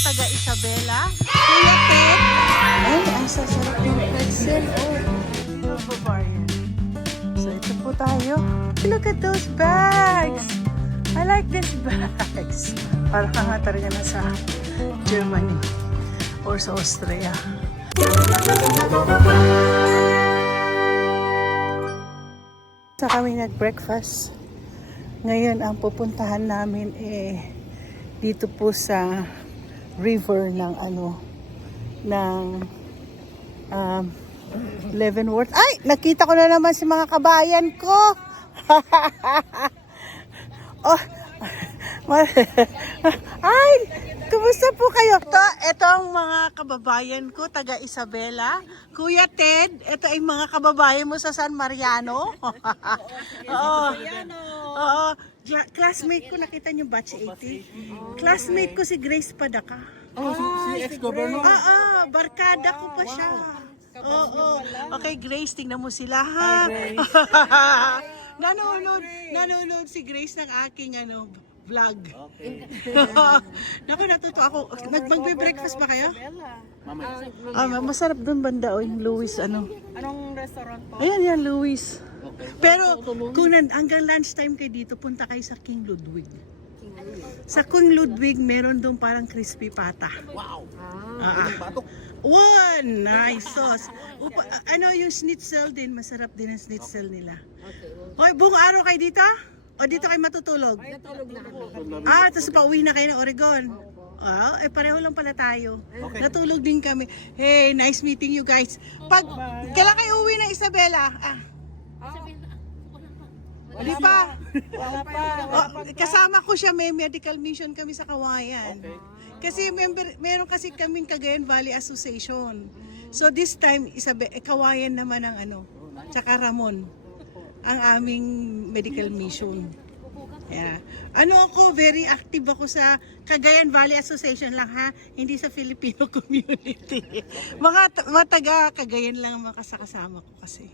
taga Isabela. Kuya Ted. Ay, ang sasarap ng pretzel. Oh, Bavarian. So, ito po tayo. Look at those bags. I like these bags. Para kang nga talaga na sa Germany or sa Austria. Sa kami nag-breakfast. Ngayon, ang pupuntahan namin dito po sa river ng Leavenworth. Ay! Nakita ko na naman si mga kabayan ko! Oh! Ay! Kumusta po kayo? Ito ang mga kababayan ko, taga Isabela. Kuya Ted, ito ay mga kababayan mo sa San Mariano. Oo. Oo. Classmate ko, nakita niyo batch 80. Classmate ko si Grace Padaka. Oh, si ex-governor? Oo, barkada ko pa siya. Oo. Okay, Grace, tingnan mo sila ha. Nanonood si Grace ng aking vlog. Okay. Naku, natuto ako. Magbe-breakfast ba kayo? Mamaya. Masarap doon banda o yung Louis Anong restaurant po? Ayan, Louis. Okay. Pero kung hanggang lunchtime kayo dito, punta kayo sa King Ludwig. Sa King Ludwig, meron doon parang crispy pata. Wow! Ah. Batok. One, nice sauce. Yung schnitzel din, masarap din ang schnitzel nila. Hoy, buong araw kayo dito? O dito kayo matutulog? Tapos pauwi na kayo ng Oregon. Pareho lang pala tayo. Okay. Natulog din kami. Hey, nice meeting you guys. Kailan kayo uwi ng Isabela? Di pa? Kasama ko siya, may medical mission kami sa Kawayan. Okay. Kasi meron kasi kaming Cagayan Valley Association. So this time, Kawayan naman ang tsaka Ramon, ang aming medical mission. Yeah. Ako, very active ako sa Cagayan Valley Association lang ha, hindi sa Filipino community. Mga taga Cagayan lang ang makasakasama ko kasi.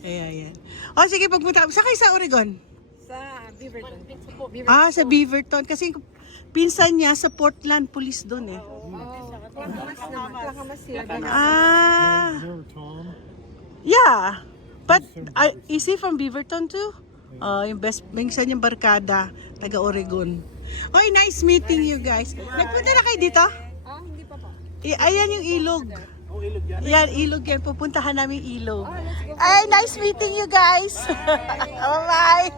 Ayan. O sige, pagpunta. Saan kayo sa Oregon? Sa Beaverton. Sa Beaverton. Kasi pinsan niya sa Portland Police doon Yeah. But is he from Beaverton too? Yung minsan yung barkada, taga Oregon. Oy, nice meeting you guys. Nagpunta na kayo dito? Hindi pa po. Ayan yung ilog. Oh, ilog yan. Yan, ilog yan. Pupuntahan namin ilog. Ay, nice meeting you guys. Bye-bye.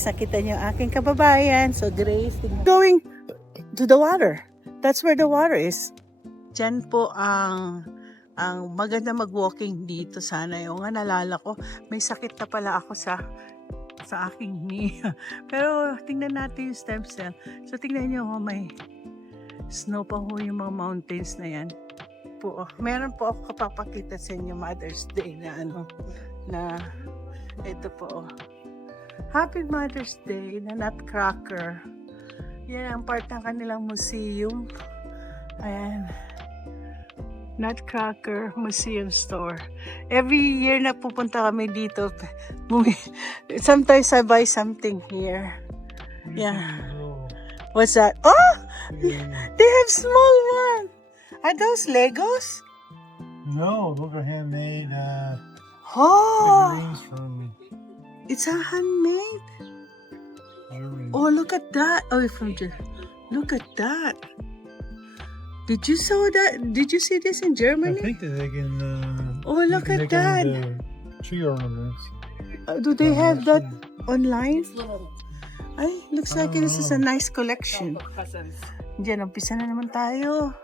Sakita niyo aking kababayan. So, Grace, going to the water. That's where the water is. Diyan po ang maganda mag-walking dito sana. Yung nga nalala ko, may sakit na pala ako sa aking knee. Pero tingnan natin yung stem cell. So, tingnan niyo, may snow pa ho yung mga mountains na yan. Meron po ako kapapakita sa inyo Mother's Day na ito po. Happy Mother's Day na Nutcracker. Yan ang part ng kanilang museum. Ayan. Nutcracker Museum Store. Every year na pupunta kami dito. Sometimes I buy something here. Yeah. What's that? Oh! They have small one. Are those Legos? No, those are handmade Oh! figurines from It's a handmade. Germany. Oh, look at that. Oh, look at that. Did you saw that? Did you see this in I Germany? think that they can. Oh, they look can at make them that. into tree ornaments. Do they have that I've online? Ay, looks like this is a nice collection. Diyan, umpisa na naman tayo.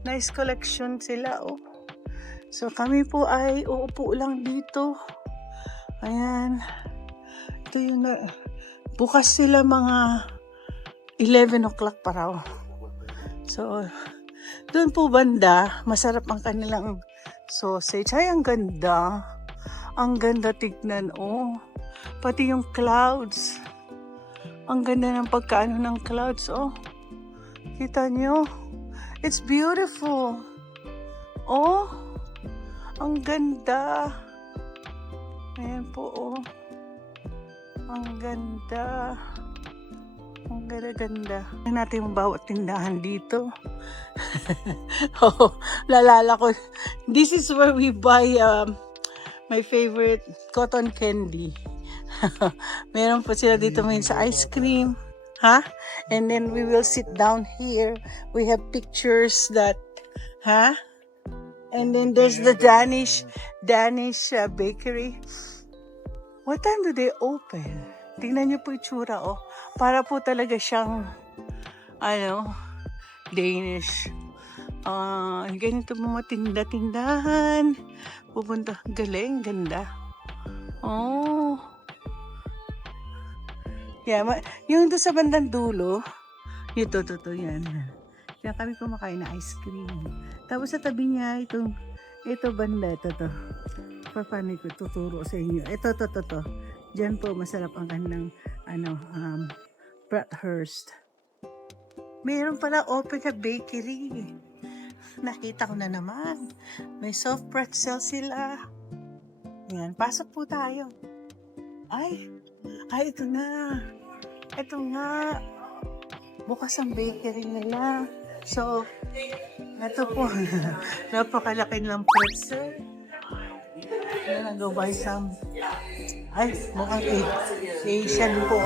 Nice collection sila, oh. So, kami po ay uupo lang dito. Ayan. Ito yung bukas sila mga 11 o'clock pa raw. So, doon po banda, masarap ang kanilang sausage. Ay, ang ganda. Ang ganda tignan, oh. Pati yung clouds. Ang ganda ng pagkaano ng clouds, oh. Kita nyo? It's beautiful. Oh, ang ganda. Ayan po, oh. Ang ganda. Ang ganda-ganda. Tingnan natin yung bawat tindahan dito. Oh, lalala ko. This is where we buy my favorite cotton candy. Meron po sila dito ngayon sa ice cream. Ha? And then we will sit down here. We have pictures that, ha? And then there's the Danish bakery. What time do they open? Tingnan niyo po itsura, oh. Para po talaga siyang, Danish. Ganito po mga tindahan. Pupunta, galing, ganda. Oh. Yeah, yung doon sa bandang dulo, ito, yan. Kaya kami kumakain na ice cream. Tapos sa tabi niya, ito banda, ito. Paano ko tuturo sa inyo? Ito. Diyan po, masarap ang kanilang, Bratwurst. Meron pala open na bakery. Nakita ko na naman. May soft pretzel sila. Yan, pasok po tayo. Ay, ito na. Ito nga. Bukas ang bakery nila. So, ito po. Napakalaki ng pretzel. Go buy some. Ay, mukhang Asian po.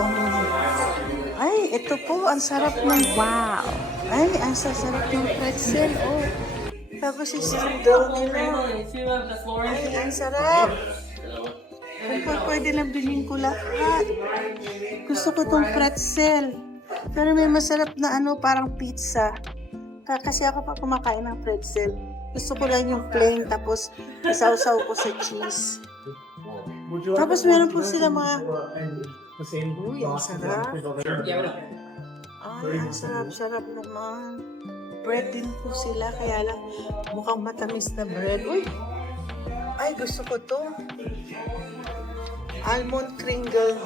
Ay, ito po. Ang sarap ng wow. Ay, ang sarap ng pretzel. Oh. Tapos i-strudel nila. Ay, ang sarap. Kung pwede lang bilhin ko lahat. Gusto ko tong pretzel. Pero may masarap na parang pizza. Kasi ako pa kumakain ng pretzel. Gusto ko lang yung plain tapos isaw-saw ko sa cheese. Tapos meron po sila mga... Uy, ang sarap. Ay, ang sarap naman. Bread din po sila, kaya lang mukhang matamis na bread. Uy! Ay, gusto ko to. Almond kringle.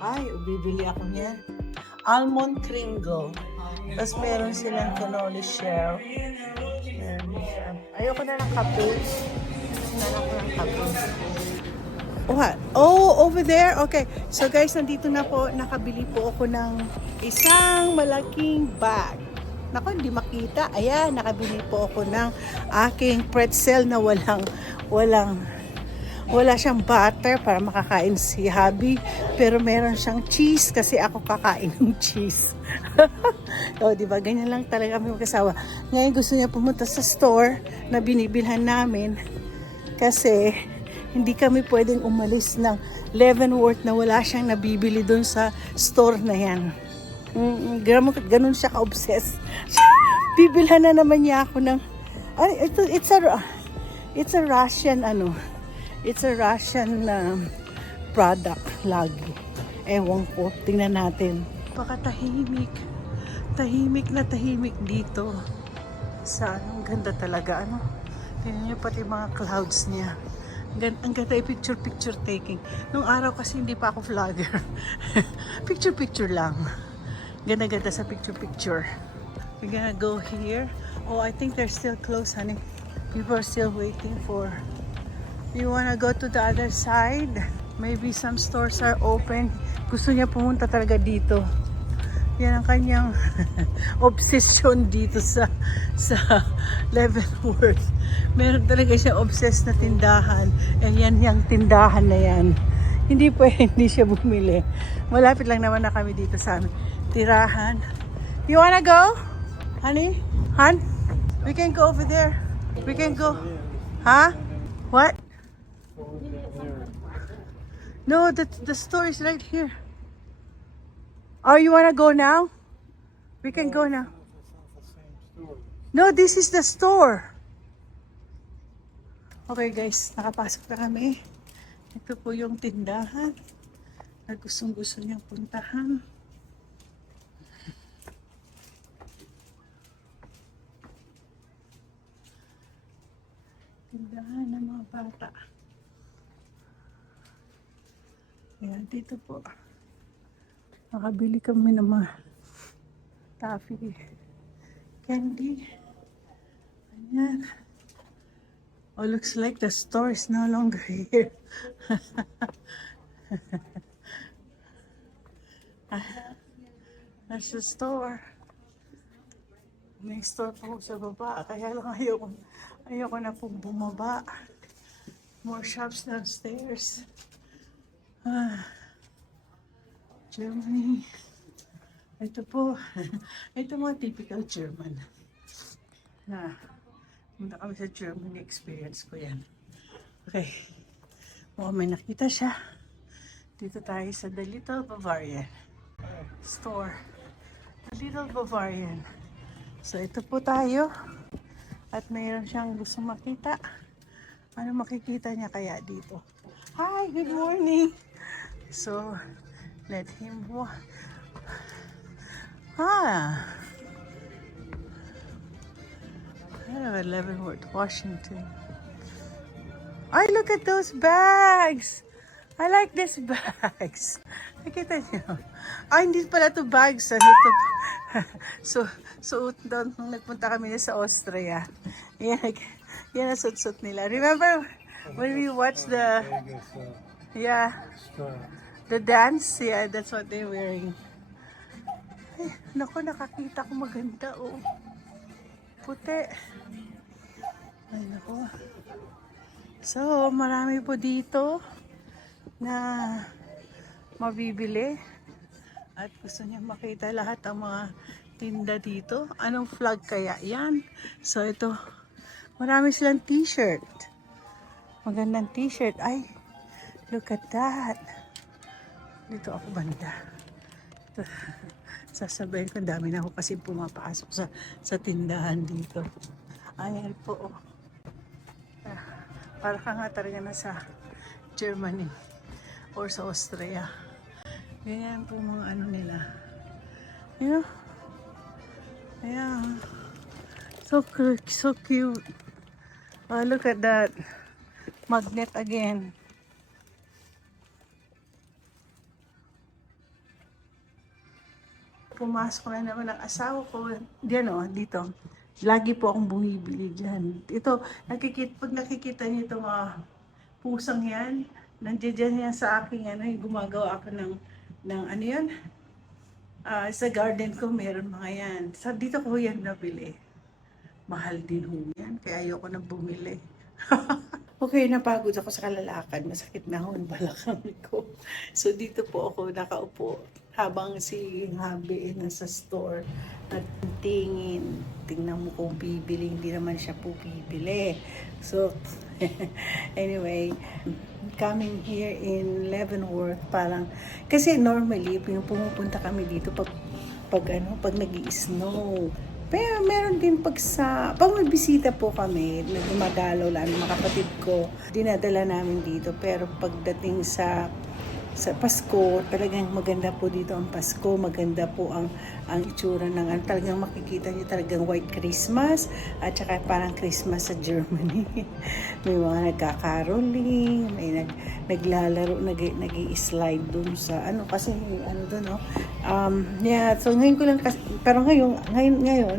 Ay, bibili ako niyan. Almond kringle. Tapos meron silang cannoli shell. Ayoko na ng kape. What? Oh, over there? Okay. So guys, nandito na po. Nakabili po ako ng isang malaking bag. Naku, hindi makita. Ayan, nakabili po ako ng aking pretzel na wala siyang butter para makakain si hubby. Pero meron siyang cheese kasi ako kakain ng cheese. O, diba? Ganyan lang talaga kami mag-asawa. Ngayon gusto niya pumunta sa store na binibilhan namin kasi hindi kami pwedeng umalis ng Leavenworth na wala siyang nabibili doon sa store na yan. Ganun siya ka-obsessed. Bibilhan na naman niya ako ng... Ay, it's a Russian product lagi. Ewan ko, tingnan natin. Pakatahimik. Tahimik na tahimik dito. Ang ganda talaga, Tingnan niyo pati mga clouds niya. Ang ganda picture taking. Nung araw kasi hindi pa ako vlogger. Picture lang. Ganda-ganda sa picture. We're gonna go here. Oh, I think they're still closed, honey. People are still waiting for... You wanna go to the other side? Maybe some stores are open. Gusto niya pumunta talaga dito. Yan ang kanyang obsession dito sa Leavenworth. Meron talaga siyang obsessed na tindahan. And yan yung tindahan na yan. Hindi siya bumili. Malapit lang naman na kami dito sa tirahan. You wanna go? Honey? Han? We can go over there. We can go. Huh? What? No, the store is right here. Oh, you wanna go now? We can go now. No, this is the store. Okay guys, nakapasok na kami. Ito po yung tindahan na gustong-gusto niyang puntahan. Tindahan ng mga bata. Ayan, dito po. Nakabili kami ng mga toffee, candy. Ayan. Oh, looks like the store is no longer here. That's the store. May store po sa baba. Kaya lang ayoko na pong bumaba. More shops downstairs. Germany. Ito po. Ito mga typical German. Punta kami sa Germany, experience ko yan. Okay. Mukhang may nakita siya. Dito tayo sa The Little Bavarian store. The Little Bavarian. So ito po tayo. At mayroon siyang gusto makita. Ano makikita niya kaya dito? Hi, good morning. So, let him walk. Leavenworth, Washington. Ay, look at those bags! I like these bags. Nakita niyo? Ay, hindi pala to bags. Ano to? So, doon, nung nagpunta kami sa Austria, yan ang suit nila. Remember when we watched the, the dance? Yeah, that's what they're wearing. Ay, naku, nakakita ko maganda, oh. Puti. Ay, naku. So, marami po dito na mabibili. At gusto niya makita lahat ang mga tinda dito. Anong flag kaya yan? So, ito. Marami silang t-shirt. Magandang t-shirt. Ay, look at that. Dito ako banda. Sasabihin ko, dami na ako kasi pumapasok sa tindahan dito. Ayan po. Para ka nga talaga na sa Germany or sa Austria. Ganyan po mga ano nila. You know? Ayan. So cute. Oh, look at that. Magnet again. Pumasok na naman ang asawa ko. Diyan o, dito. Lagi po akong bumibili dyan. Ito, pag nakikita niyo itong pusang yan, nandiyan yan sa aking gumagawa ako ng ano yan? Sa garden ko, meron mga yan. Dito ko yan nabili. Mahal din ho yan, kaya ayoko na bumili. Okay, napagod ako sa kalalakad. Masakit na ho ang balakang ko. So dito po ako nakaupo habang si Habi nasa store at tingnan mo kung bibili, hindi naman siya po bibili. So, anyway, coming here in Leavenworth, parang, kasi normally, pumupunta kami dito pag nag-i-snow. Pero meron din pag may bisita po kami, dumadalaw lang, mga kapatid ko, dinadala namin dito. Pero pagdating sa Pasko, talagang maganda po dito ang Pasko. Maganda po ang itsura ng talagang makikita niyo talagang white Christmas at saka parang Christmas sa Germany. May mga nagkakaroling, may naglalaro, nag-i-slide dun sa kasi doon so ngayon ko lang pero ngayon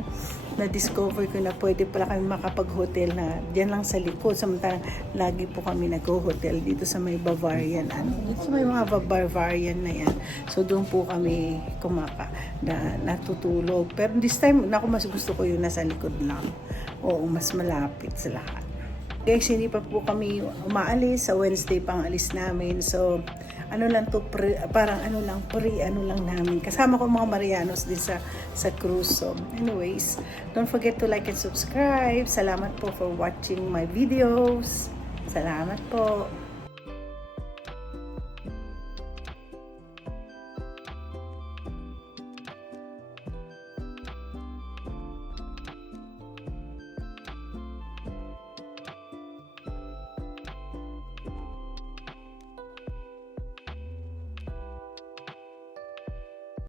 na-discover ko na pwede pala kami makapag-hotel na diyan lang sa likod. Samantalang lagi po kami nag-hotel dito sa may Bavarian. Dito sa may mga Bavarian na yan. So doon po kami natutulog. Pero this time, mas gusto ko yung nasa likod lang. Oo, mas malapit sa lahat. Guys, hindi pa po kami umaalis. Sa Wednesday pang alis namin. So, parang namin. Kasama ko mga Marianos din sa cruise. So, anyways, don't forget to like and subscribe. Salamat po for watching my videos. Salamat po.